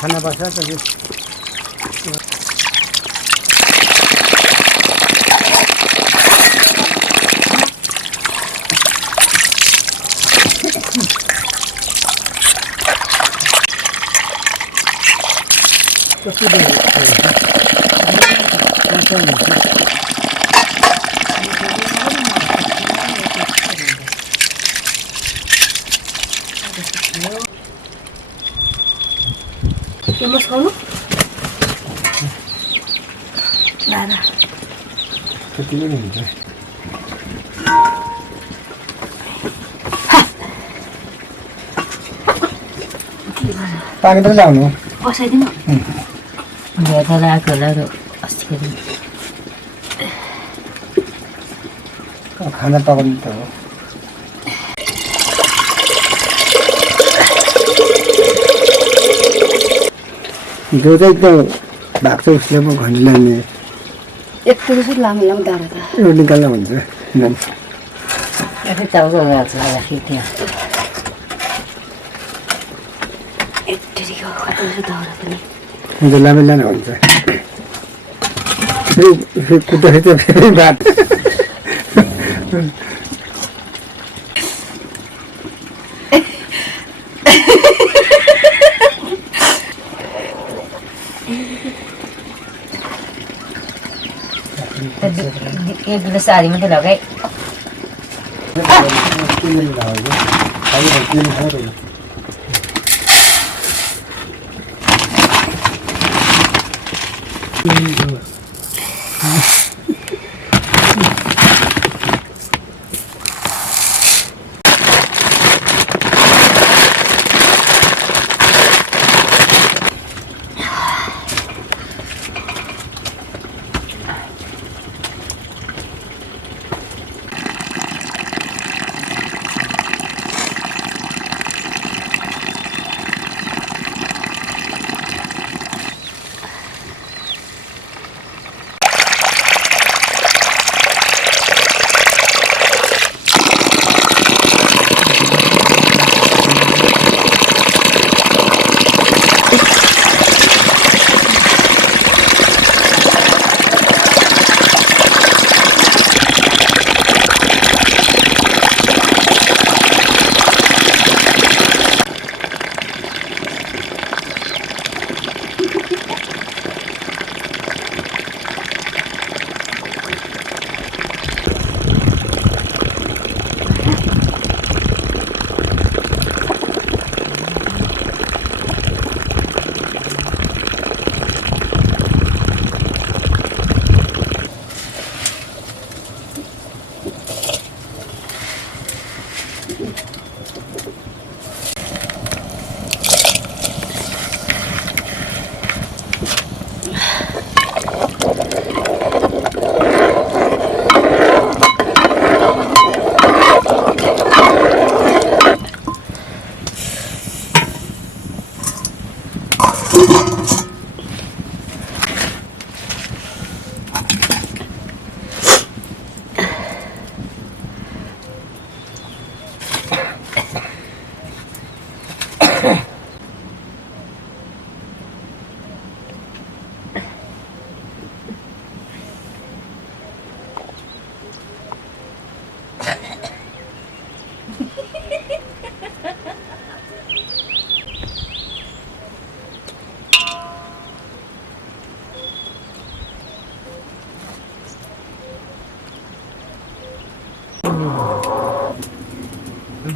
खाना पर्छ त के मस खाउनु दादा त्यति नै हुन्छ पानी पनि ल्याउनु बसाइदिनु त राखेको होला अस्तिको दिन खाना पकाउनु त हो जो चाहिँ एकदम भएको छ उसले पो घन्टी लाने यत्रो जस्तो लामो लामो दाडा त यो निकाल्दा हुन्छ हुन्छ लामै लाने हुन्छ कुट्दाखेरि चाहिँ फेरि भात एक गिलास साडी मात्रै लगाए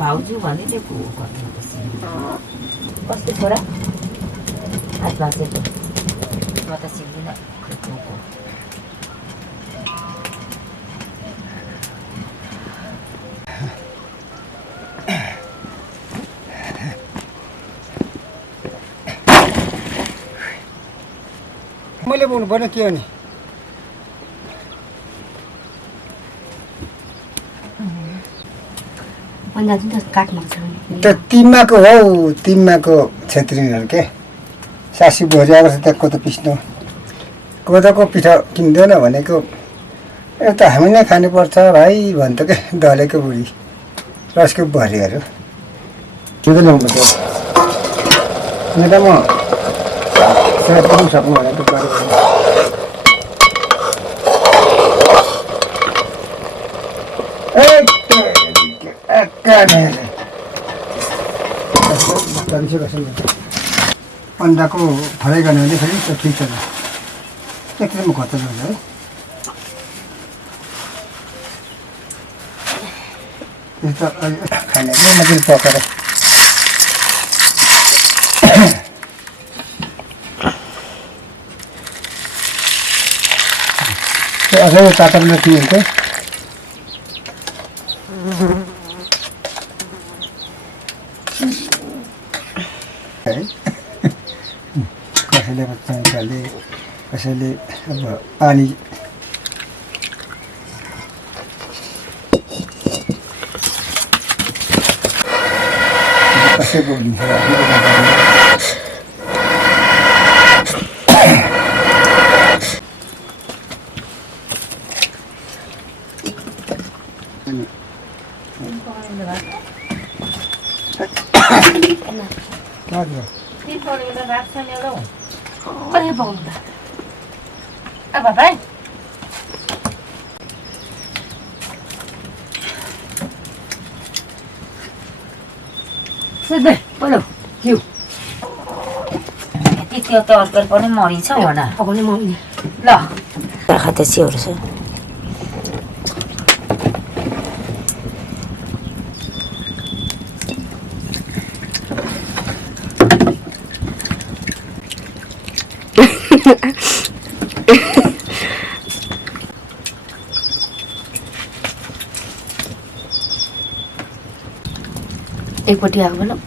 भाउजू भने चाहिँ को कस्तो छोरा हात भाँचेको म त सिक्दिनँ को मैले बोल्नु पर्ने के हो नि तिम्माको हौ तिम्माको छेत्रीहरू के सासी भोजी आएको छ त्यहाँ कोदो पिस्नु कोदोको पिठो किन्दैन भनेको यो त हामी नै खानुपर्छ भाइ भन्छ क्या दलेको बुढी रसको भरिहरू त्यो त ल्याउनुपर्छ अनि त म सायद पनि सक्नु होला त पारेको अन्डाको फ्राई गर्ने भने फेरि त ठिक छ एकछिनमा खर्च गर्छ है त्यस्तो खाने मजाले पकाएर अझै तातोमा के हुन्छ है कसैले चम्चाले कसैले अब पानी कसै बोलिन्छ Sudah, belum. Yuk. Itu organ पनि मरिन्छ होला पनि मर्ने ल खाते सिउर छ एकपट्टि आगो ल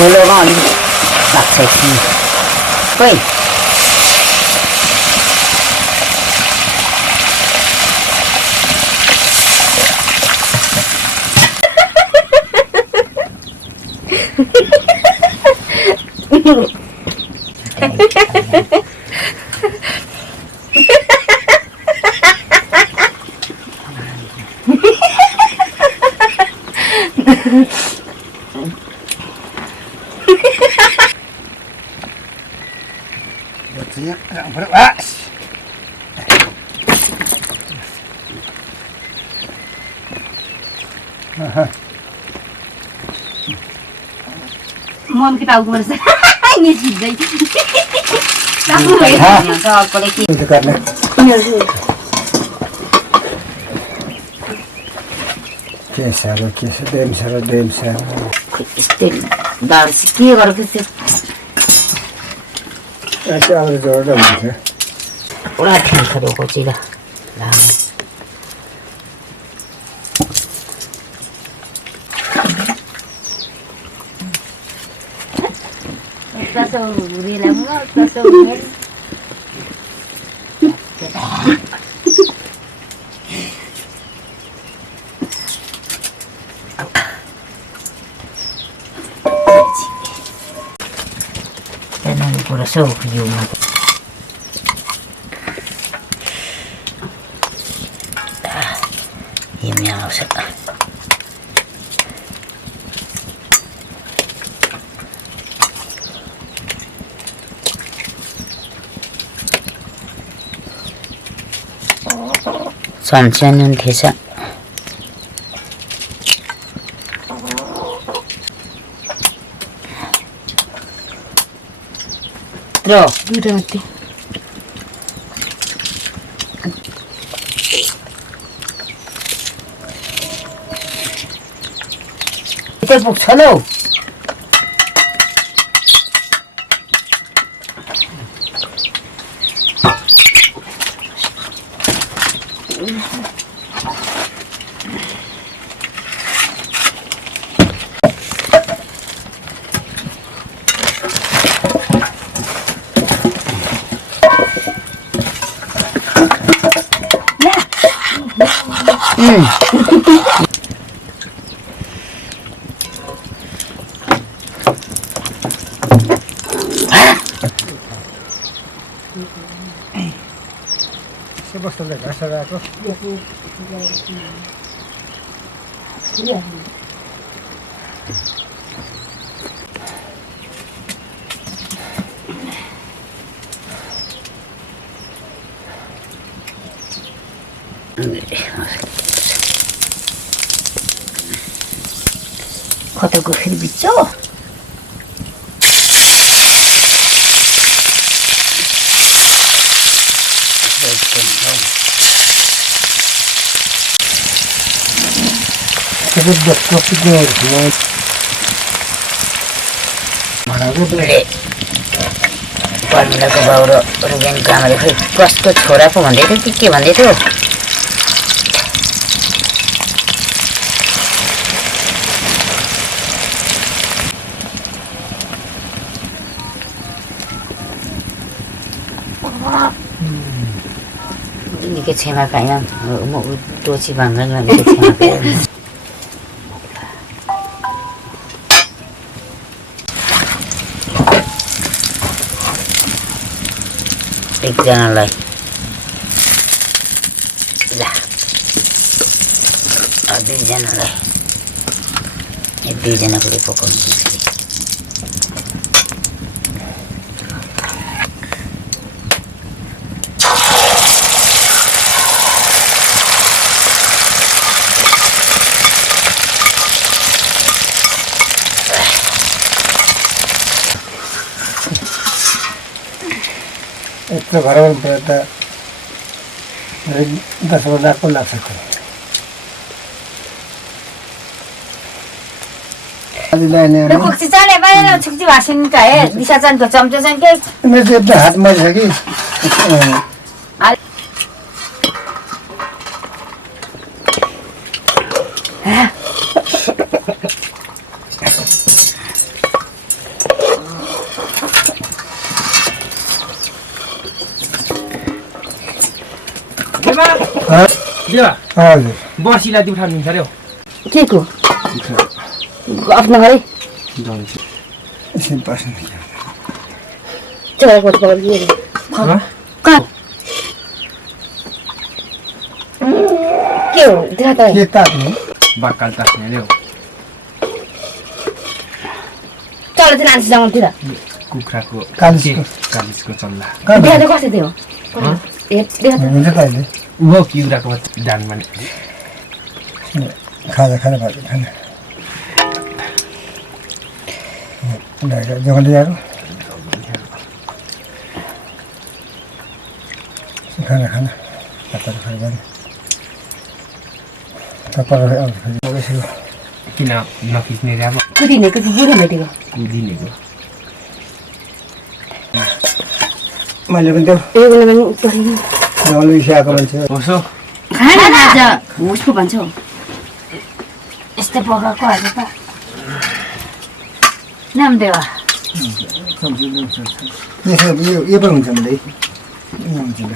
धुलोमा अलिक लाग्छ खोइ मन के टाउको पर्छ नि छिज्दै टाउको भन्छ अर्कोले के गर्ने के साह्रो के देम साह्रो यस्तै दाल के गरेको थियो यस्तो अब जोड्दा हुन्छ पुरा ठिक खरेको चिला Tasau rila mo, tasau rila. Pura-so yung yung sa 천천히 대사 들어 들어갔대. 이때 복 쳐놓 Se basta le gasa gato. 겉하고 흡입죠? Sebut dokter juga. Mana tu? ले पर्मिलाको बाउ र रुबेनको आमाले खोइ कसको छोरा पो भन्दै थियो कि के भन्दै थियो निकै छेमा पाएन म दोची भाङ्गरमा निकै छेमा पाएन एकजनालाई ल दुईजनालाई यो दुईजनाको लागि पकाउनु यत्रो घरमा त 10 लाख लाग्छ 너 국지 짠에 빨리 죽지 마시니까 해. 니사 짠도 점점 짠 게. मेरो त हात मर्छ कि देवा हजुर बर्सीलाई दिउ उठाउनुहुन्छ अरे के को आफ्नो घरै एकछिन बस्नु चराको खबर के रे कहाँ के हो देखा त के ताप्नु बाक्काल तास्ने अरे चल चाहिँ नाच्छ जाउँतिर कुखुराको कालिसको चल्ला देखा त कस्तो थियो ए देखा त हुन्छ कहिले ऊ किउराको डानमा खाजा खाना भयो खाना जोगाउँदै जानु खाना खाना भातहरू खाएर जाने तपाईँ किन नखिच्ने रे अब कुदिने बुढो भेटेको कुदिनेको मैले पनि त्यो ए बेला पनि अलि स्याएको मान्छे होसो खाना आज उसको भन्छौ. यस्तै पकाएको आज त. नाम देवा. यो पनि हुन्छ नि हुन्छ ल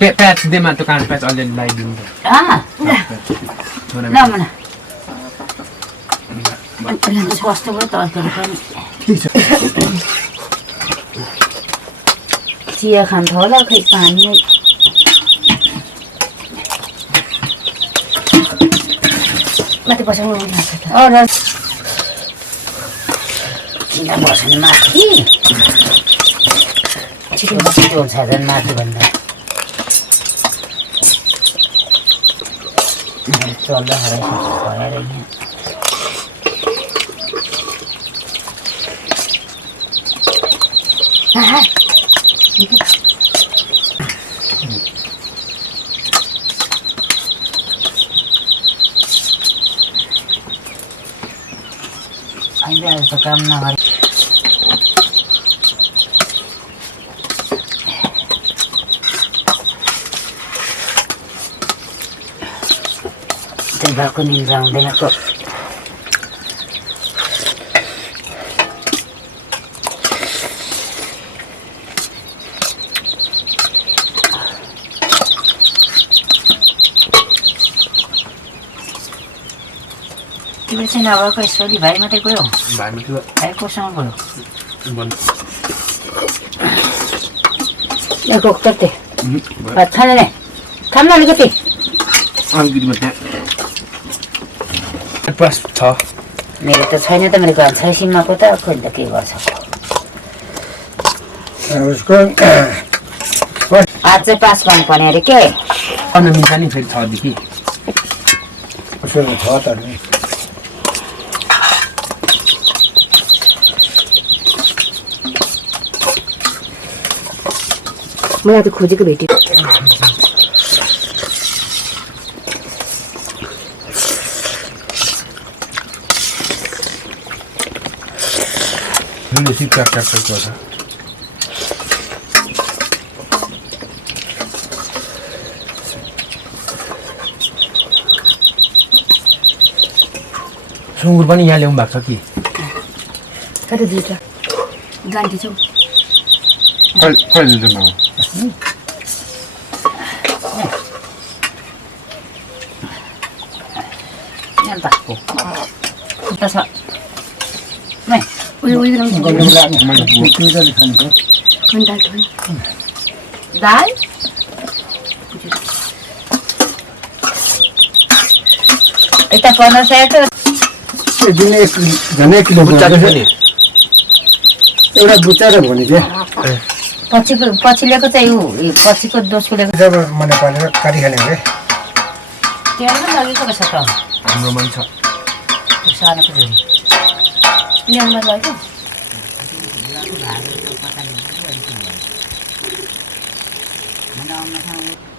प्याच देमा त कान प्याच अलिअलि लगाइदिनु ल मना. कस्तो भयो तर्कारी पनि. ठिक छ चिया खान्छ होला खै पानी माथि बसाउनु लाग्छ त अरे किन बस्ने माथि छिटो छ झन् माथि भन्दा चल्दा हराएर यहाँ अहिले आज त काम नगरे त्यही भएको निन्द्रा आउँदैन को तिम्रो चाहिँ नभएको यसपालि भाइ मात्रै गयो भाइमा थियो भाइ कोसँग गयो यहाँ गएको त त्यो भात खाने नै खाम न अलिकति अलिकति मात्रै पास छ मेरो त छैन त मेरो घर छ सिमाको त खोइ त के गर्छ उसको आज चाहिँ पास गर्नुपर्ने अरे के पढ्न मिल्छ नि फेरि छदेखि उसको छ त नि मलाई त खोजेको भेट्यो बेसी ट्याप ट्याप गर्छ सुँगुर पनि यहाँ ल्याउनु भएको छ कि कता दुईवटा जान्दैछौ कहिले चाहिँ यहाँ भएको त छ नै उयो उयो राम्रो खान्छ दाल थोरै दाल यता 1500 त दिन झन् 1 किलो एउटा बुच्चा र भने चाहिँ पछि ल्याएको चाहिँ पछिको दोस्रो ल्याएको जब मैले पालेर काटी खाने हो त्यो पनि लगेको रहेछ त हाम्रोमा पनि छ सानोको झोली ल्याउनु लाग्यो Mana